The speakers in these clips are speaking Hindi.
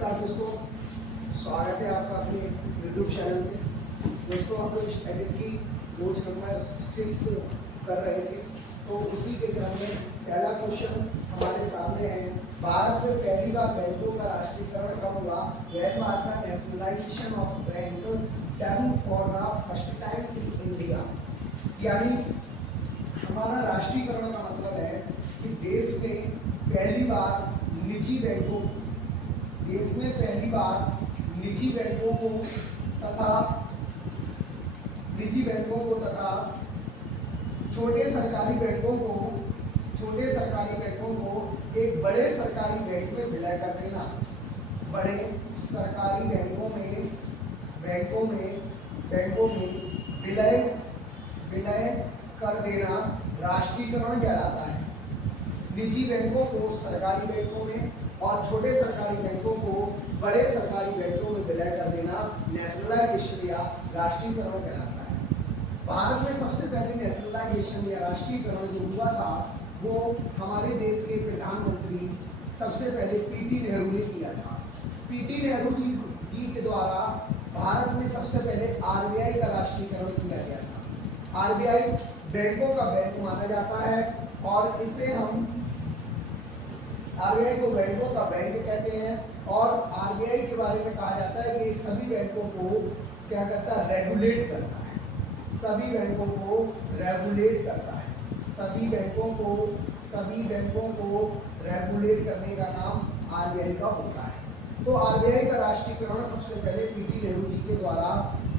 नमस्कार दोस्तों, स्वागत है आपका अपने यूट्यूब चैनल पे। दोस्तों हम लोग स्टैटिक की रोज नंबर 6 कर रहे थे, तो उसी के क्रम में पहला क्वेश्चन हमारे सामने है। भारत में पहली बार बैंकों का राष्ट्रीयकरण कब हुआ? When was the nationalisation of bank done for the first time in India? यानी हमारा राष्ट्रीयकरण का मतलब है कि देश में पहली बार निजी बैंकों तथा छोटे सरकारी बैंकों को एक बड़े सरकारी बैंक में विलय कर देना। बड़े सरकारी बैंकों में विलय कर देना राष्ट्रीयकरण कहलाता है। निजी बैंकों को सरकारी बैंकों में और छोटे सरकारी बैंकों को बड़े सरकारी बैंकों में विलय कर देना नेशनलाइजेशन या राष्ट्रीयकरण कहलाता है। भारत में सबसे पहले नेशनलाइजेशन या राष्ट्रीयकरण जो हुआ था वो हमारे देश के प्रधानमंत्री सबसे पहले पीटी नेहरू ने किया था। पीटी नेहरू जी के द्वारा भारत में सबसे पहले आरबीआई का राष्ट्रीयकरण किया गया था। आरबीआई बैंकों का बैंक माना जाता है और इसे हम आरबीआई को बैंकों का बैंक कहते हैं। और आरबीआई के बारे में कहा जाता है कि सभी बैंकों को क्या करता है? रेगुलेट करता है। सभी बैंकों को रेगुलेट करने का काम आरबीआई का होता है। तो आरबीआई का राष्ट्रीयकरण सबसे पहले पीटी नेहरू जी के द्वारा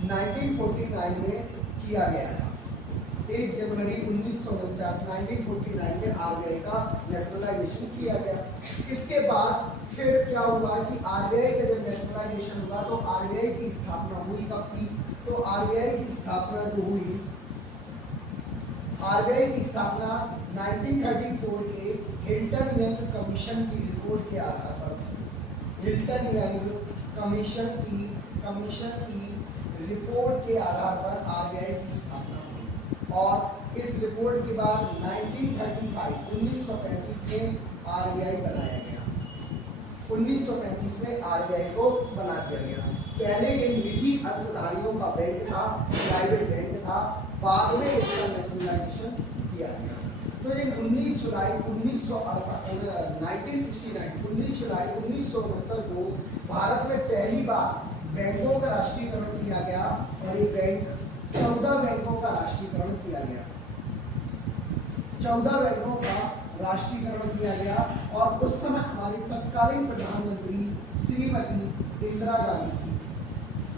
1949 में किया गया था। 1 जनवरी 1949 में आरबीआई का नेशनलाइजेशन किया गया। इसके बाद फिर क्या हुआ कि आरबीआई का जब नेशनलाइजेशन हुआ तो आरबीआई की स्थापना हुई कब थी? तो आरबीआई की स्थापना जो हुई, आरबीआई की स्थापना 1934 के हिल्टन यंग कमीशन की रिपोर्ट के आधार पर, हिल्टन यंग कमीशन की रिपोर्ट के आधार पर आरबीआई की स्थापना हुई। और इस रिपोर्ट के बाद 1935 में आरबीआई बनाया गया। 1935 में आरबीआई को बना दिया गया। पहले ये निजी अंशधारियों का बैंक था, प्राइवेट बैंक था। बाद में इसका नेशनलाइजेशन किया गया। तो ये 19 जुलाई 1969 को भारत में पहली बार बैंकों का राष्ट्रीयकरण किया गया और ये बैंक 14 बैंकों का राष्ट्रीयकरण किया गया। 14 बैंकों का राष्ट्रीयकरण किया गया और उस समय हमारी तत्कालीन प्रधानमंत्री श्रीमती इंदिरा गांधी थी।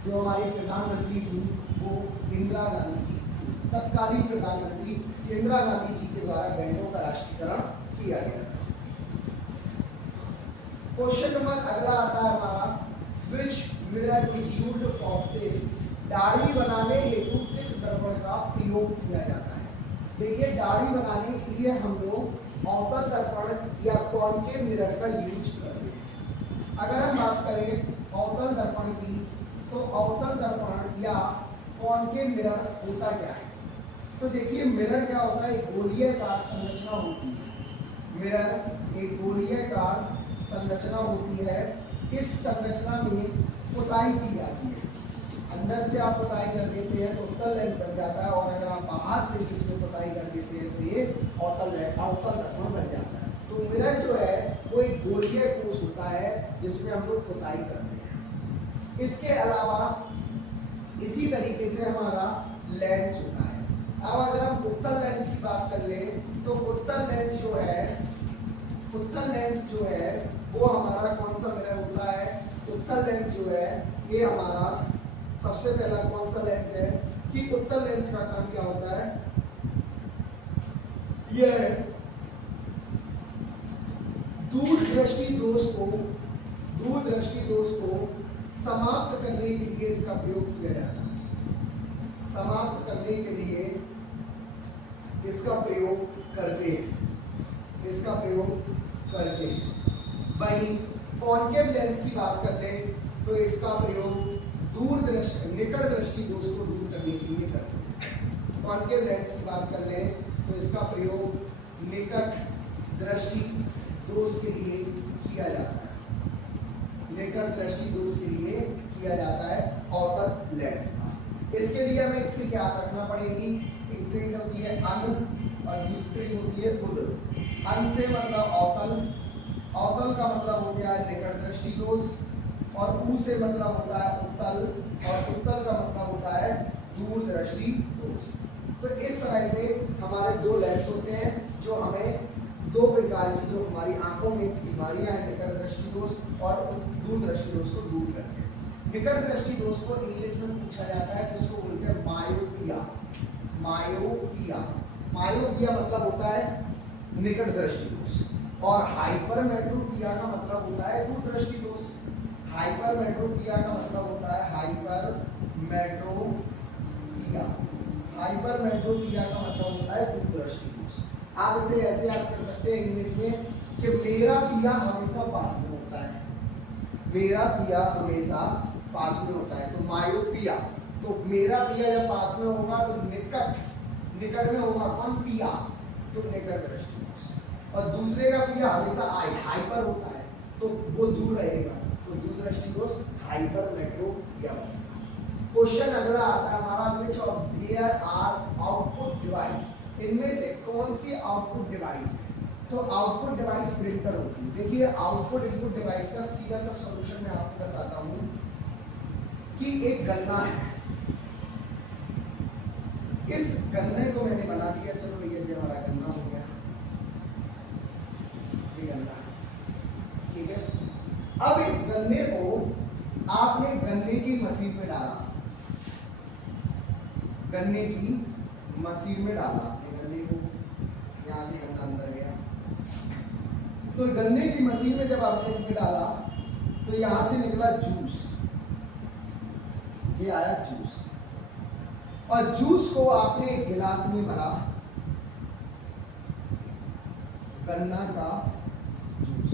जो हमारी प्रधानमंत्री थी वो इंदिरा गांधी जी थी। तत्कालीन प्रधानमंत्री इंदिरा गांधी जी के द्वारा बैंकों का राष्ट्रीयकरण किया गया था। क्वेश्चन नंबर अगला आता है हमारा, विच mirror is used for sale? दाढ़ी बनाने हेतु किस दर्पण का प्रयोग किया जाता है? देखिए, दाढ़ी बनाने के लिए हम लोग अवतल दर्पण या कॉन्केव मिरर का यूज करते हैं। अगर हम बात करें अवतल दर्पण की, तो अवतल दर्पण या कॉन्केव मिरर होता क्या है? तो देखिए, मिरर क्या होता है? एक गोलीयकार संरचना होती है। मिरर एक गोलीयकार संरचना होती है। इस संरचना में पुताई की जाती है। अंदर से आप पुताई कर देते हैं तो उत्तल लेंस बन जाता है, और अगर आप बाहर से इसमें पुताई कर देते हैं तो ये अवतल दर्पण बन जाता है। तो मिरर जो है वो एक गोलीय कोष होता है जिसमें हम लोग पुताई करते हैं। इसके अलावा इसी तरीके से हमारा लेंस होता है। अब अगर हम उत्तल लेंस की बात कर लें तो उत्तल लेंस जो है वो हमारा कौन सा मिरर होता है? उत्तल लेंस जो है ये हमारा सबसे पहला कौन सा लेंस है कि उत्तल लेंस का काम क्या होता है? यह दूरदृष्टि दोष को समाप्त करने के लिए इसका प्रयोग किया जाता है। समाप्त करने के लिए इसका प्रयोग करते हैं। वहीं कॉन्केव लेंस की बात कर लें तो इसका प्रयोग निकट दृष्टि दोष को दूर करने के लिए करते हैं। कॉन्केव लेंस की बात कर लें तो इसका प्रयोग निकट दृष्टि दोष के लिए किया जाता है। निकट दृष्टि दोष के लिए किया जाता है अवतल लेंस का। इसके लिए हमें ट्रिक याद रखना पड़ेगी। एक ट्रिक होती है अन और दूसरी ट्रिक होती है उद। अन से मतलब अवतल, अवतल का मतलब हो गया है निकट दृष्टि दोष, और उ से मतलब होता है उत्तल, और उत्तल का मतलब होता है दूर दृष्टि दोष। तो इस तरह से हमारे दो लेंस होते हैं जो हमें दो प्रकार की जो हमारी आंखों में बीमारियां हैं, निकट दृष्टि दोष और दूर दृष्टि दोष को दूर करते हैं। निकट दृष्टि दोष को इंग्लिश में पूछा जाता है जिसको बोलते हैं मायोपिया। मायोपिया, मायोपिया मतलब होता है निकट दृष्टि दोष, और हाइपरमेट्रोपिया का मतलब होता है दूर दृष्टि दोष। हाइपरमेट्रोपिया का मतलब होता है हाइपरमेट्रोपिया, हाइपरमेट्रोपिया का मतलब होता है दूर दृष्टि दोष। आप इसे ऐसे याद कर सकते हैं इंग्लिश में कि मेरा पिया हमेशा पास में होता है, मेरा पिया हमेशा पास में होता है। तो मायोपिया, तो मेरा पिया जब पास में होगा तो निकट, निकट में होगा कौन, पिया, तो निकट दृष्टि दोष। और दूसरे का पिया हमेशा हाइपर होता है तो वो दूर रहेगा, तो दूर दृष्टि दोष हाइपरमेट्रोपिया बनेगा। क्वेश्चन अगला आता है हमारा, which of there are output device, इनमें से कौन सी आउटपुट डिवाइस है। तो आउटपुट डिवाइस प्रिंटर होती है। देखिए आउटपुट इनपुट डिवाइस का सीधा सा सॉल्यूशन मैं आपको बताता हूं कि एक गन्ना है, इस गन्ने को मैंने बना दिया, चलो भैया ये हमारा गन्ना हो गया, ये गन्ना है, ठीक है। अब इस गन्ने को आपने गन्ने की मशीन में डाला, गन्ने की मशीन में डाला, गन्ने को यहाँ से गन्ना अंदर गया, तो गन्ने की मशीन में जब आपने इसमें डाला तो यहाँ से निकला जूस, ये आया जूस, और जूस को आपने एक गिलास में भरा, गन्ना का जूस,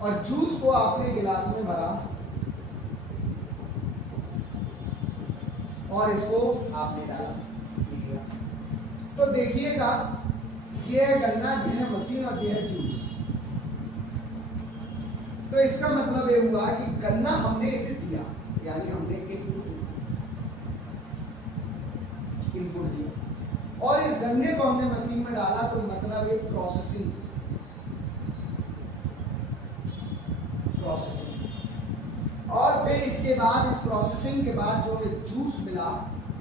और जूस को आपने गिलास में भरा और इसको आपने डाला, तो देखिएगा ये है गन्ना, ये है मशीन और ये है जूस। तो इसका मतलब ये हुआ कि गन्ना हमने इसे दिया, यानी हमने इनपुट दिया, और इस गन्ने को हमने मशीन में डाला, तो मतलब एक प्रोसेसिंग, और फिर इसके बाद इस प्रोसेसिंग के बाद जो जूस मिला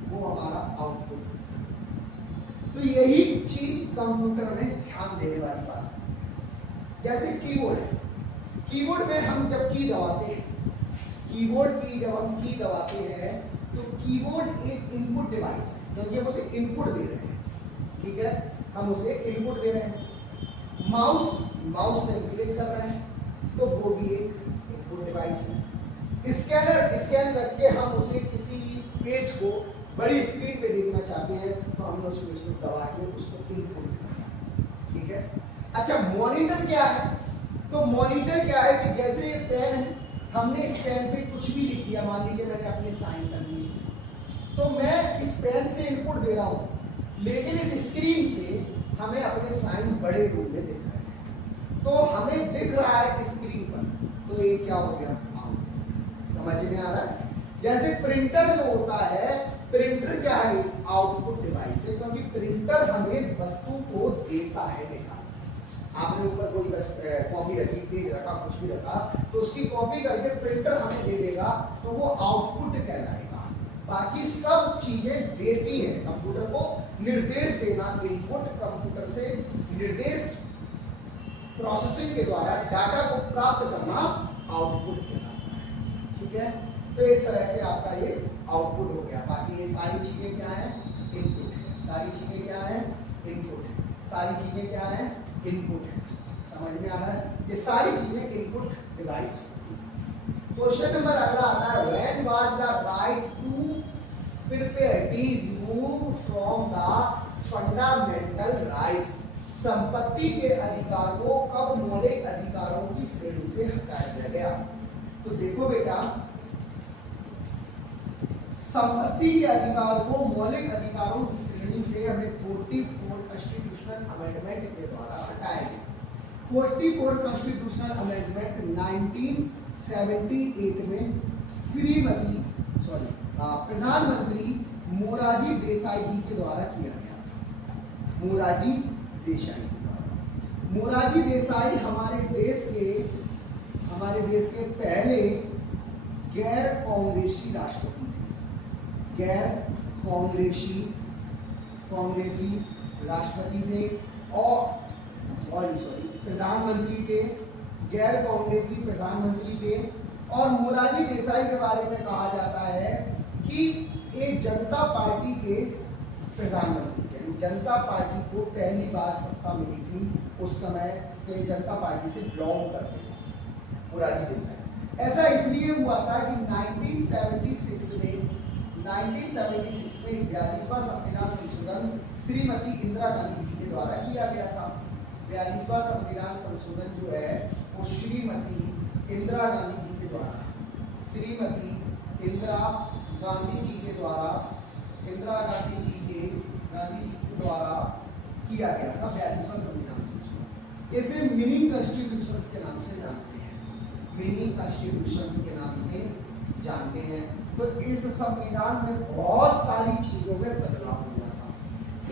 वो हमारा आउटपुट। तो यही चीज कंप्यूटर में ध्यान देने वाली बात है। जैसे कीबोर्ड है, कीबोर्ड में हम जब की दबाते हैं, कीबोर्ड की जब हम की दबाते हैं तो कीबोर्ड एक इनपुट डिवाइस है, क्योंकि हम उसे इनपुट दे रहे हैं, ठीक है, हम उसे इनपुट दे रहे हैं। माउस, माउस से क्लिक कर रहे हैं तो वो भी एक इनपुट डिवाइस है। स्कैनर, स्कैन करके हम उसे किसी पेज को बड़ी स्क्रीन पे देखना चाहते हैं तो हमने उस पेज को दबा के उसको इनपुट करना, ठीक है। अच्छा मॉनिटर क्या है, तो मॉनिटर क्या है कि जैसे ये पेन है, हमने इस पेन पे कुछ भी लिख दिया, मान लीजिए मैंने अपनी साइन करनी है, तो मैं इस पेन से इनपुट दे रहा हूँ, लेकिन इस स्क्रीन से हमें अपने साइन बड़े रूप में दिख रहे हैं, तो हमें दिख रहा है स्क्रीन पर, तो ये क्या हो गया, समझ में आ रहा है। जैसे प्रिंटर जो होता है, प्रिंटर क्या है, आउटपुट डिवाइस है, क्योंकि प्रिंटर हमें वस्तु को देता है निकाल। आपने ऊपर कोई कॉपी रखी, पेज रखा, कुछ भी रखा, तो उसकी कॉपी करके प्रिंटर हमें दे देगा, तो वो आउटपुट कहलाएगा। बाकी सब चीजें देती है कंप्यूटर को, निर्देश देना, इनपुट कंप्यूटर से निर्देश प्रोसेसिंग के द्वारा डाटा को प्राप्त करना आउटपुट कहलाता है, ठीक है। तो इस तरह से आपका ये आउटपुट हो गया। बाकी ये सारी चीजें क्या है, इनपुट है, सारी चीजें क्या है, इनपुट है, सारी चीजें क्या है, इनपुट है, समझ में आ रहा है। ये सारी चीजें इनपुट डिवाइस। क्वेश्चन नंबर अगला आता है, when was the right to property remove from the fundamental rights, संपत्ति के अधिकार को कब मौलिक अधिकारों की श्रेणी से हटाया गया। तो देखो बेटा, संपत्ति के अधिकार को मौलिक अधिकारों की श्रेणी से हमें 44 कॉन्स्टिट्यूशनल अमेंडमेंट के द्वारा हटाया गया। 44 कॉन्स्टिट्यूशनल अमेंडमेंट 78 में प्रधानमंत्री मोरारजी देसाई जी के द्वारा किया गया था। मोरारजी देसाई के द्वारा। मोरारजी देसाई हमारे देश के पहले गैर कांग्रेसी राष्ट्रपति थे। गैर कांग्रेसी राष्ट्रपति थे और प्रधानमंत्री थे। गैर कांग्रेसी प्रधानमंत्री थे। और मोरारजी देसाई के बारे में कहा जाता है कि एक जनता पार्टी के प्रधानमंत्री थे। जनता पार्टी को पहली बार सत्ता मिली थी उस समय के जनता पार्टी से बिलोंग करते थे मोरारजी देसाई। ऐसा इसलिए हुआ था कि 1976 में 42वां संविधान संशोधन श्रीमती इंदिरा गांधी जी के द्वारा किया गया था। 42वां संविधान संशोधन जो है वो श्रीमती इंदिरा गांधी जी के द्वारा किया गया था। 42वां संविधान संशोधन इसे मिनी कॉन्स्टिट्यूशंस के नाम से जानते हैं। मिनी कॉन्स्टिट्यूशंस के नाम से जानते हैं। तो इस संविधान में बहुत सारी चीजों में बदलाव हुआ था।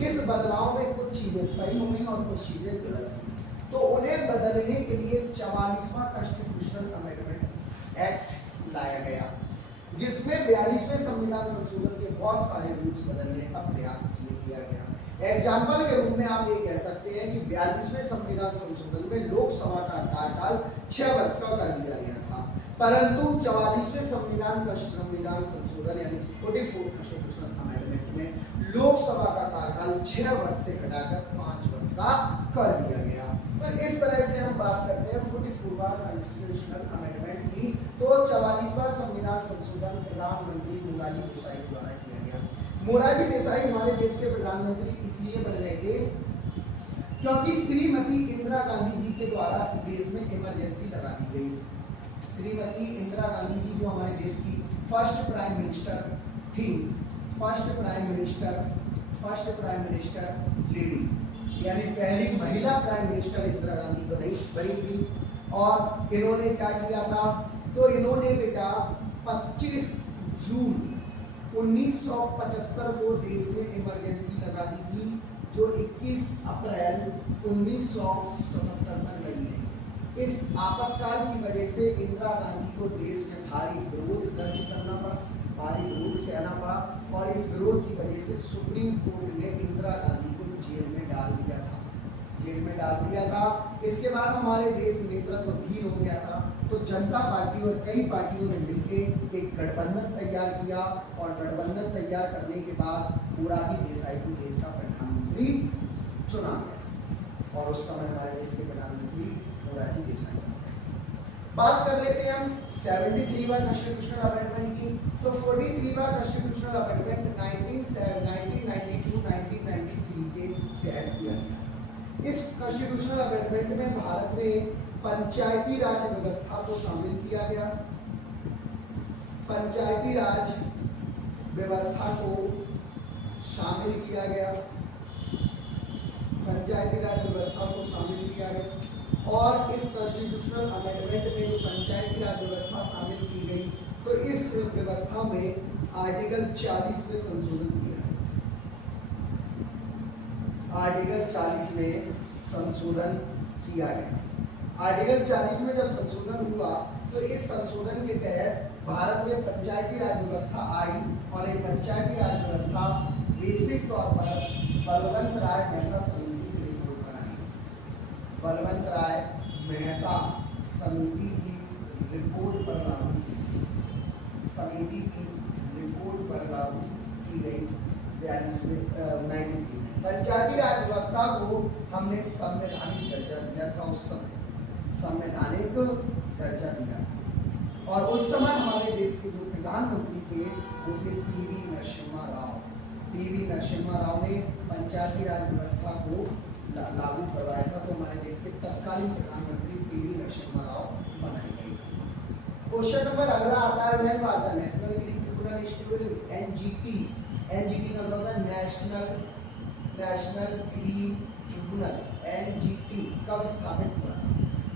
इस बदलाव में कुछ चीजें सही हुई और कुछ चीजें गलत हुई। तो उन्हें बदलने के लिए 44वां कॉन्स्टिट्यूशनल अमेंडमेंट एक्ट लाया गया, जिसमें 42वें संविधान संशोधन के बहुत सारे रूल्स बदलने का प्रयास इसमें किया गया। एग्जाम्पल के रूप में आप ये कह सकते हैं कि 42वें संविधान संशोधन में लोकसभा का कार्यकाल 6 वर्ष का कर दिया गया था, परंतु 44वें संविधान संशोधन यानी 44th कॉन्स्टिट्यूशनल अमेंडमेंट में लोकसभा का कार्यकाल 6 वर्ष से घटाकर 5 वर्ष का कर दिया गया। तो इस तरह से हम बात करते हैं 44वां कॉन्स्टिट्यूशनल अमेंडमेंट की। तो 44वां संविधान संशोधन प्रधानमंत्री मोरारजी देसाई द्वारा किया गया। मोरारजी देसाई हमारे देश के प्रधानमंत्री इसलिए बन रहे थे क्योंकि श्रीमती इंदिरा गांधी जी के द्वारा देश में इमरजेंसी लगा दी गई। श्रीमती इंदिरा गांधी जी जो हमारे देश की फर्स्ट प्राइम मिनिस्टर थी, फर्स्ट प्राइम मिनिस्टर लेडी, यानी पहली महिला प्राइम मिनिस्टर इंदिरा गांधी बनी थी। और इन्होंने क्या किया था, तो इन्होंने बेटा 25 जून 1975 को देश में इमरजेंसी लगा दी थी, जो 21 अप्रैल 1977 तक लगी है। इस आपातकाल की वजह से इंदिरा गांधी को देश में भारी विरोध दर्ज करना पड़ा, भारी विरोध सहना पड़ा, और इस विरोध की वजह से सुप्रीम कोर्ट ने इंदिरा गांधी को जेल में डाल दिया था। इसके बाद हमारे देश नेतृत्वहीन हो गया था। तो जनता पार्टी और कई पार्टियों ने मिलकर एक गठबंधन तैयार किया, और गठबंधन तैयार करने के बाद मोरारजी देसाई को देश का प्रधानमंत्री चुना गया, और उस समय हमारे देश के प्रधानमंत्री मोरारजी देसाई। बात कर लेते हैं हम 73वां कॉन्स्टिट्यूशनल अमेंडमेंट की। तो 43वां कॉन्स्टिट्यूशनल अमेंडमेंट 1992-1993 के तहत किया गया। इस कॉन्स्टिट्यूशनल अमेंडमेंट में भारत में पंचायती राज व्यवस्था को शामिल किया गया। पंचायती राज व्यवस्था को शामिल किया गया। और इस कॉन्स्टिट्यूशनल अमेंडमेंट में जो पंचायती राज व्यवस्था शामिल की गई, तो इस व्यवस्था में आर्टिकल 40 में संशोधन किया है। आर्टिकल 40 में संशोधन किया गया। आर्टिकल 40 में जब संशोधन हुआ, तो इस संशोधन के तहत भारत में पंचायती राज व्यवस्था आई, और एक पंचायती राज व्यवस्था बेसिक तौर पर बलवंत राय मेहता समिति की रिपोर्ट बनाई। बलवंत राय मेहता समिति की रिपोर्ट पर लागू की गई 93 में। पंचायती राज व्यवस्था को हमने संवैधानिक दर्जा दिया था। उस समय संवैधानिक दर्जा दिया था, और उस समय हमारे देश के जो प्रधानमंत्री थे वो थे पीवी नरसिम्हा राव। पीवी नरसिम्हा राव ने पंचायती राज व्यवस्था को लागू करवाया था। तो हमारे देश के तत्कालीन प्रधानमंत्री पीवी नरसिम्हा राव बनाए गए थे। क्वेश्चन नंबर अगला आता है, वह बात है national green tribunal institute NGT. NGT का मतलब नेशनल ग्रीन ट्रिब्यूनल, एनजीटी कब स्थापित हुआ?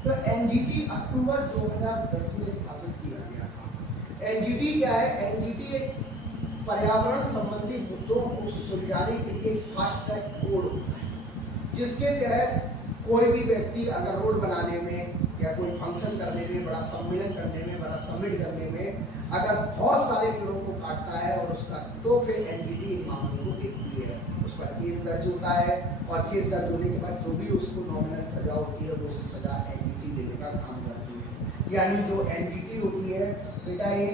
तो एनजीटी अक्टूबर 2010 में स्थापित किया गया था। एनजीटी क्या है? एनजीटी एक पर्यावरण संबंधी मुद्दों को सुलझाने के लिए फास्ट ट्रैक कोड होता है, जिसके तहत कोई भी व्यक्ति अगर रोड बनाने में या कोई फंक्शन करने में, बड़ा सम्मेलन करने में, बड़ा समिट करने में अगर बहुत सारे पेड़ों को काटता है और उसका, तो फिर एनजीटी इन मामलों को देखती है, उस पर केस दर्ज होता है और केस दर्ज होने के बाद जो भी उसको नॉमिनल सजा होती है वो उसे सजा एनजीटी देने का काम करती है। यानी जो एनजीटी होती है बेटा, ये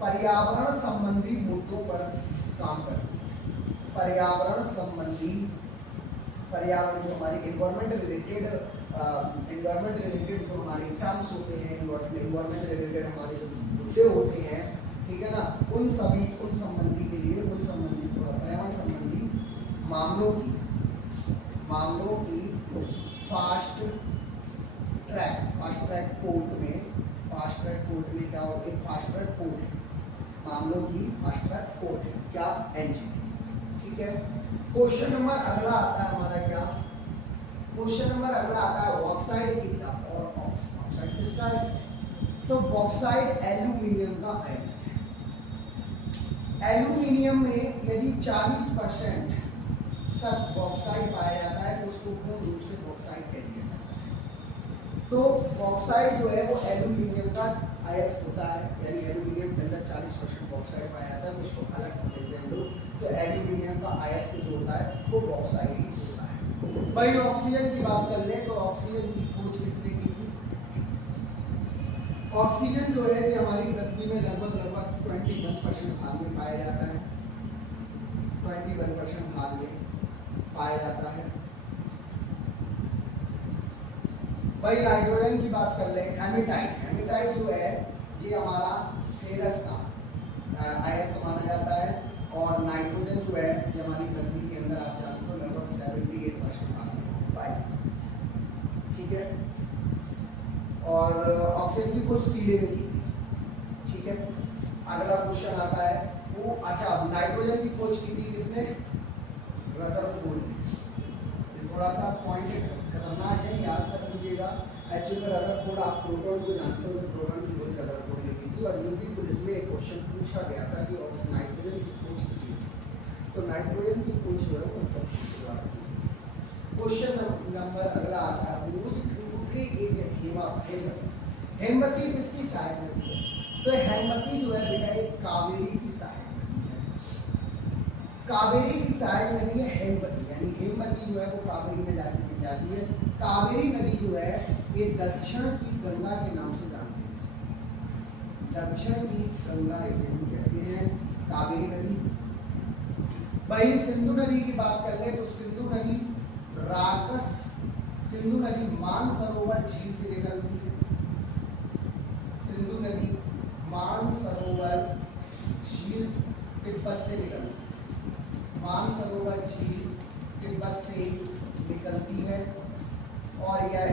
पर्यावरण संबंधी मुद्दों पर काम करती है। पर्यावरण संबंधी, पर्यावरण जो हमारे एनवायरमेंट रिलेटेड जो हमारे टर्म्स होते हैं, एनवायरमेंट रिलेटेड हमारे मुद्दे होते हैं, ठीक है ना, उन संबंधी के लिए, उन संबंधी पर्यावरण संबंधी मामलों की फास्ट ट्रैक कोर्ट में क्या होती है? फास्ट ट्रैक कोर्ट है, मामलों की फास्ट ट्रैक कोर्ट है क्या? एनजीटी। ठीक है। क्वेश्चन नंबर अगला आता है हमारा क्या? क्वेश्चन नंबर अगला आता है बॉक्साइट इज द और बॉक्साइट किसका है? तो बॉक्साइट एल्यूमिनियम का अयस्क है। एल्यूमिनियम में यदि 40% तक बॉक्साइट पाया जाता है तो उसको पूर्ण रूप से बॉक्साइट कह दिया जाता है। तो बॉक्साइट जो है वो एल्यूमिनियम का अयस्क होता है, यानी एल्यूमिनियम के अंदर 40% बॉक्साइट पाया जाता है तो उसको अलग कर देते हैं लोग। तो एल्यूमिनियम का अयस्क जो होता है वो बॉक्साइट ही होता है। भाई ऑक्सीजन की बात कर लें तो ऑक्सीजन की खोज किसने की थी? ऑक्सीजन जो है ये हमारी पृथ्वी में लगभग 21% भाग में पाया जाता है। 21% भाग में पाया जाता है। भाई हाइड्रोजन की बात कर ले, हेमेटाइट जो है ये हमारा फेरस का अयस्क माना जाता है। और नाइट्रोजन जो है ये हमारी पृथ्वी के अंदर आप जानते हो लगभग 78% भाग में पाया, ठीक है। और ऑक्सीजन की खोज सीधे में की थी, ठीक है। अगला क्वेश्चन आता है वो, अच्छा नाइट्रोजन की खोज की थी किसने? रदरफोर्ड ने। थोड़ा सा पॉइंट खतरनाक है, याद कर लीजिएगा। एक्चुअली में रदरफोर्ड, आप प्रोटॉन को जानते हो तो प्रोटॉन की खोज रदरफोर्ड ने की थी। और यूपी पुलिस में एक क्वेश्चन पूछा गया था कि नाइट्रोजन की खोज किसने की? तो नाइट्रोजन की खोज जो है वो क्वेश्चन नंबर अगला आता है हेमवती किसकी सहायक नदी है? तो हेमवती जो है बेटा एक कावेरी की सहायक नदी है। कावेरी की सहायक नदी है हेमवती, यानी हेमवती जो है वो कावेरी में जाती है। कावेरी नदी जो है ये दक्षिण की गंगा के नाम से जानते हैं। दक्षिण की गंगा इसे हम कहते हैं, कावेरी नदी। वही सिंधु नदी की बात कर ले तो सिंधु नदी मानसरोवर झील से निकलती है। सिंधु नदी मानसरोवर झील तिब्बत से निकलती है। मानसरोवर झील तिब्बत से निकलती है और यह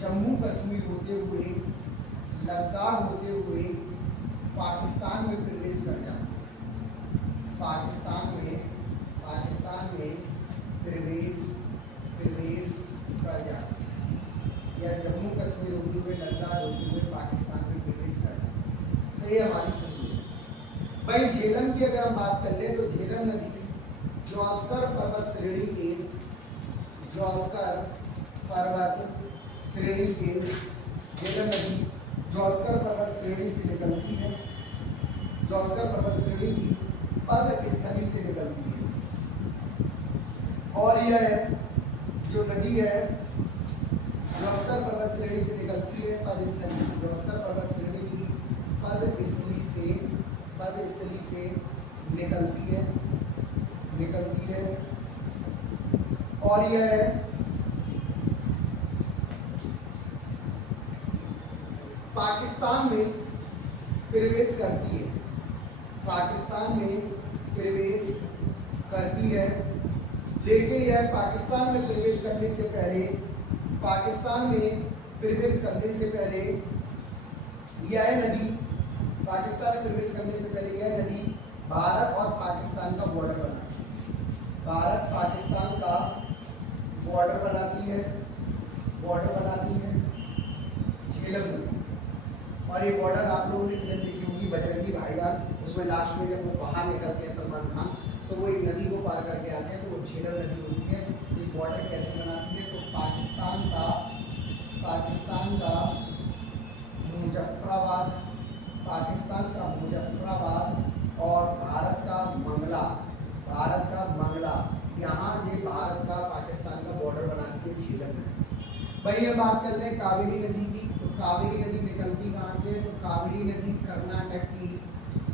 जम्मू कश्मीर होते हुए, लद्दाख होते हुए पाकिस्तान में प्रवेश कर जाती है। पाकिस्तान में प्रवेश कर जाती है, या जम्मू कश्मीर होते हुए, लद्दाख होते हुए पाकिस्तान में प्रवेश कर जाती है। तो ये हमारी सिंधु है। भाई झेलम की अगर हम बात कर ले तो झेलम नदी जोस्कर पर्वत श्रेणी के झेलम नदी जोस्कर पर्वत श्रेणी से निकलती है। जोस्कर पर्वत श्रेणी की पदस्थली से निकलती है। और यह जो नदी है जोस्कर पर्वत श्रेणी से निकलती है पदस्थली से। जोस्कर पर्वत श्रेणी की पदस्थली से निकलती है और यह पाकिस्तान में प्रवेश करती है। लेकिन यह पाकिस्तान में प्रवेश करने से पहले यह नदी भारत और पाकिस्तान का बॉर्डर बनाती है। भारत पाकिस्तान का बॉर्डर बनाती है झेलम नदी। और ये बॉर्डर आप लोगों ने फिल्म देखी होगी बजरंगी भाईजान, उसमें लास्ट में जब वो बाहर निकलते हैं सलमान खान तो वो एक नदी को पार करके आते हैं, तो वो झेलम नदी होती है। ये बॉर्डर कैसे बनाती है, तो पाकिस्तान का मुजफ्फराबाद और भारत का मंगला, यहाँ ये भारत का पाकिस्तान का बॉर्डर बनाती है झेलम नदी। वही हम बात कर लें कावेरी नदी की, तो कावेरी नदी निकलती कहाँ से, तो कावेरी नदी कर्नाटक की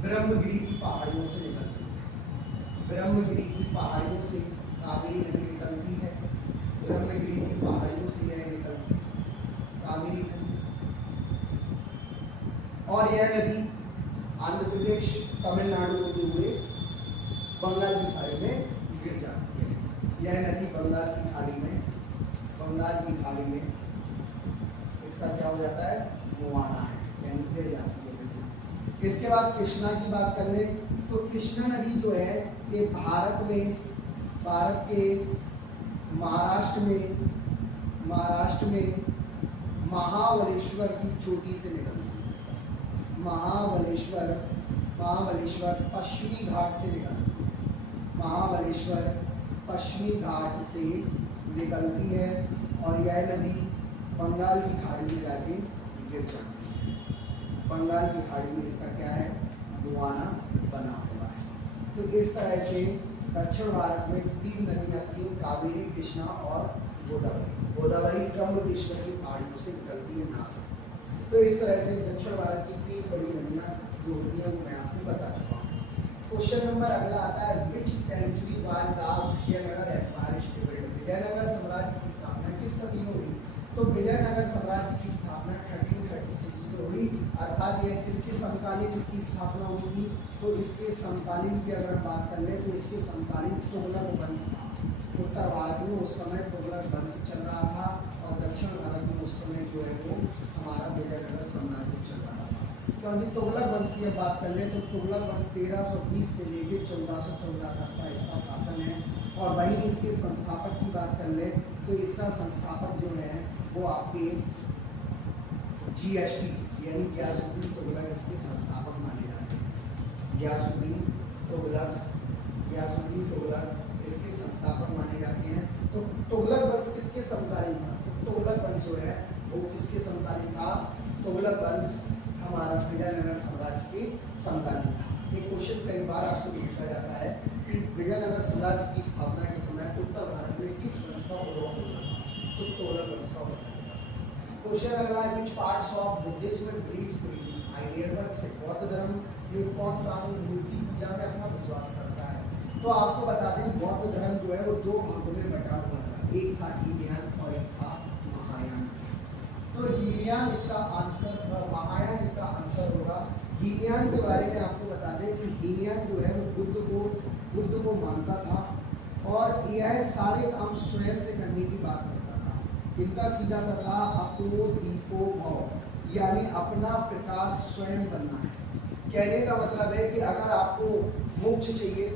ब्रह्मगिरी की पहाड़ियों से निकलती है। ब्रह्मगिरी की पहाड़ियों से कावेरी नदी निकलती है, ब्रह्मगिरी की पहाड़ियों से यह निकलती है कावेरी नदी। और यह नदी आंध्र प्रदेश तमिलनाडु होते हुए बंगाल की खाड़ी में गिर जाती है। यह नदी बंगाल की खाड़ी में इसका क्या हो जाता है, मुहाना है, यानी गिर जाती है नदी। इसके बाद कृष्णा की बात कर ले, तो कृष्णा नदी जो है ये भारत के महाराष्ट्र में महाबलेश्वर की चोटी से निकलती है। महाबलेश्वर पश्चिमी घाट से निकलती है, महाबलेश्वर पश्चिमी घाट से निकलती है और यह नदी बंगाल की खाड़ी में जाके गिर जाती है। बंगाल की खाड़ी में इसका क्या है, मुहाना बना हुआ है। तो इस तरह से दक्षिण भारत में 3 नदियाँ थी, कावेरी, कृष्णा और गोदावरी ट्रम्बकेश्वर की पहाड़ियों से निकलती है नासिक। तो इस तरह से दक्षिण भारत की 3 बड़ी नदियाँ जो होती हैं वो मैं आपको बता चुका हूँ। क्वेश्चन नंबर अगला आता है, which century was the Vijayanagara empire established. Vijayanagara साम्राज्य की स्थापना किस सदी में हुई, तो विजयनगर साम्राज्य की स्थापना 1336 में हुई। अर्थात यह किसके समकालीन इसकी स्थापना हुई थी, तो इसके समकालीन की अगर बात कर ले तो इसके समकालीन तुगलक वंश था। उत्तर भारत में उस समय तुगलक वंश चल रहा था और दक्षिण भारत में उस समय जो है वो हमारा विजयनगर साम्राज्य चल रहा था। क्योंकि तुगलक वंश की बात कर ले तो तुगलक वंश 1320 से लेकर 1414 तक का इसका शासन है। और वहीं इसके संस्थापक की बात कर ले तो इसका संस्थापक जो है वो आपके GST यानी गियासुद्दीन तुगलक इसके संस्थापक माने जाते हैं। गियासुद्दीन तुगलक इसके संस्थापक माने जाते हैं। तो तुगलक वंश किसके समकालीन था, तो तुगलक वंश जो है वो किसके समकालीन था, तुगलक वंश हमारा विजयनगर साम्राज्य के समकालीन था। एक क्वेश्चन कई बार आपसे पूछा जाता है कि विजयनगर साम्राज्य की स्थापना के समय उत्तर भारत में किस वंश का उद्भव हुआ था, तो तुगलक वंश का उद्भव हुआ। क्वेश्चन अगला है, which parts of Buddhism believes in ideal से बौद्ध धर्म में कौन सा मूर्ति पूजा में अपना विश्वास करता है। तो आपको बता दें बौद्ध धर्म जो है वो 2 भागों में बटा हुआ था, एक था हीनयान और एक था महायान। तो हीनयान इसका आंसर, महायान इसका आंसर होगा। हीनयान के बारे में आपको बता दें कि हीनयान जो है वो बुद्ध को मानता था और यह सारे काम स्वयं से करने की बात करता था। इनका सीधा सा था अपनो दीपो भव, यानी अपना प्रकाश स्वयं करना है। कहने का मतलब है कि अगर आपको मोक्ष चाहिए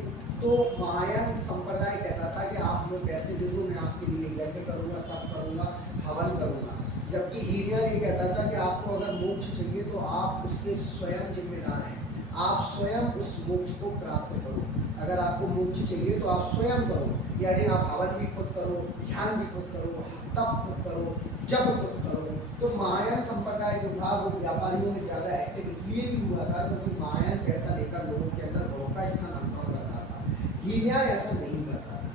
तो महायान संप्रदाय कहता था कि आप लोग पैसे दे दो, मैं आपके लिए यज्ञ करूँगा, तप करूँगा, हवन करूँगा। जबकि हीनयान ये कहता था कि आपको अगर मोक्ष चाहिए तो आप उसके स्वयं जिम्मेदार हैं, आप स्वयं उस मोक्ष को प्राप्त करो। अगर आपको मोक्ष चाहिए तो आप स्वयं करो, यानी आप हवन भी खुद करो, ध्यान भी खुद करो, तप खुद करो, जप खुद करो। तो महायान संप्रदाय जो था वो व्यापारियों में ज़्यादा एक्टिव इसलिए भी हुआ था क्योंकि महायान पैसा लेकर लोगों के अंदर गुणों का स्थानांतरण करता था, हीनयान ऐसा नहीं करता था।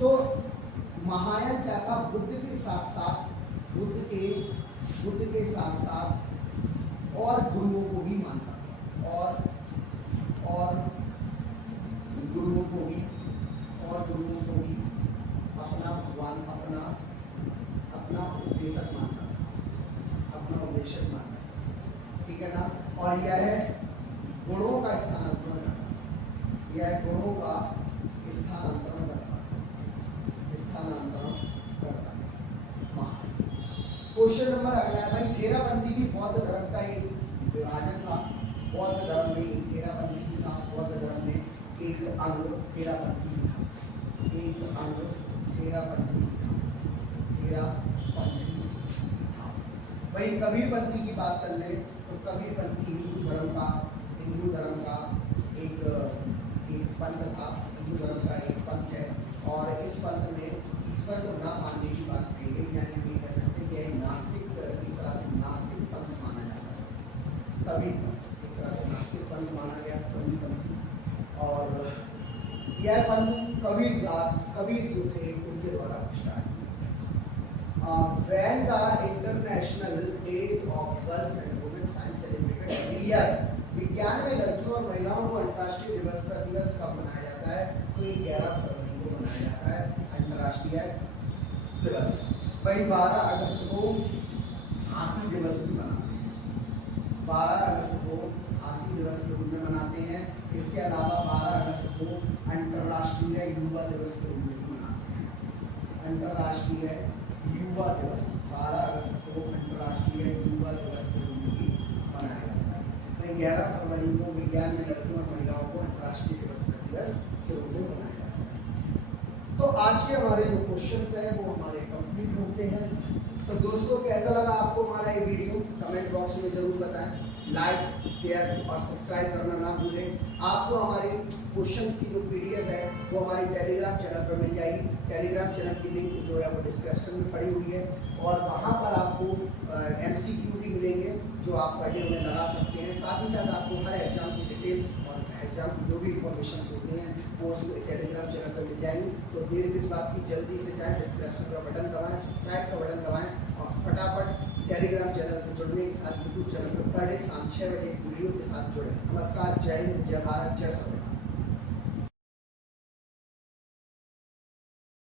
तो महायान क्या था, बुद्ध के साथ साथ और गुरुओं को भी मानता था और गुरुओं को भी अपना भगवान, अपना उपदेशक मानता था, ठीक है ना। और यह गुणों का स्थानांतरण करता, क्वेश्चन नंबर अगला है भाई, थेरापंथी भी बौद्ध धर्म का एक विभाजन था। बौद्ध धर्म में एक थेरापंथी भी था, बौद्ध धर्म में एक अंग थेरापंथी भी था, वही कबीरपंथी की बात कर लें तो कबीरपंथी हिंदू धर्म का एक एक पंथ था, हिंदू धर्म का एक पंथ है। और इस पंथ में ईश्वर को ना मानने की बात कही गई, यानी हम ये कह सकते हैं कि एक नास्तिक, एक तरह से नास्तिक पंथ माना जाता है। कबीरपंथ एक तरह से नास्तिक पंथ माना गया, कबीरपंथी। और यह पंथ कबीर जो थे उनके द्वारा start. When the International Day of Girls and Women Science celebrated every year, विज्ञान में लड़कियों और महिलाओं को अंतर्राष्ट्रीय दिवस का दिवस कब मनाया जाता है? तो ये 11 फरवरी को मनाया जाता है अंतर्राष्ट्रीय दिवस। वही 12 अगस्त को हाथी दिवस भी मनाते हैं, 12 अगस्त को हाथी दिवस के रूप में मनाते हैं। इसके अलावा 12 अगस्त को अंतर्राष्ट्रीय युवा दिवस के रूप में मनाते हैं। अंतर्राष्ट्रीय युवा दिवस 12 अगस्त को अंतर्राष्ट्रीय युवा दिवस के रूप में भी मनाया जाता है। 11 फरवरी को विज्ञान में लड़कियों और महिलाओं को अंतर्राष्ट्रीय दिवस के रूप में मनाया जाता है। तो आज के हमारे जो क्वेश्चंस हैं वो हमारे कंप्लीट होते हैं। तो दोस्तों कैसा लगा आपको हमारा ये वीडियो? कमेंट बॉक्स में जरूर बताएं। लाइक, शेयर और सब्सक्राइब करना ना भूलें। आपको हमारे क्वेश्चंस की जो PDF है वो हमारे टेलीग्राम चैनल पर मिल जाएगी। टेलीग्राम चैनल की लिंक जो है वो डिस्क्रिप्शन में पड़ी हुई है, और वहाँ पर आपको MCQ भी मिलेंगे जो आप पढ़ने में लगा सकते हैं। साथ ही साथ आपको हर एग्जाम की डिटेल्स और एग्जाम की जो भी इंफॉर्मेशन होती हैं वो उस टेलीग्राम चैनल पर मिल जाएंगी। तो देर किस बात की, जल्दी से जाएँ, डिस्क्रिप्शन का बटन दबाएँ, सब्सक्राइब का बटन दबाएँ और फटाफट टेलीग्राम चैनल से जुड़ने के साथ यूट्यूब चैनल पर पर डे शाम 6 बजे वीडियो के साथ जुड़े। नमस्कार, जय हिंद, जय भारत, जय संविधान।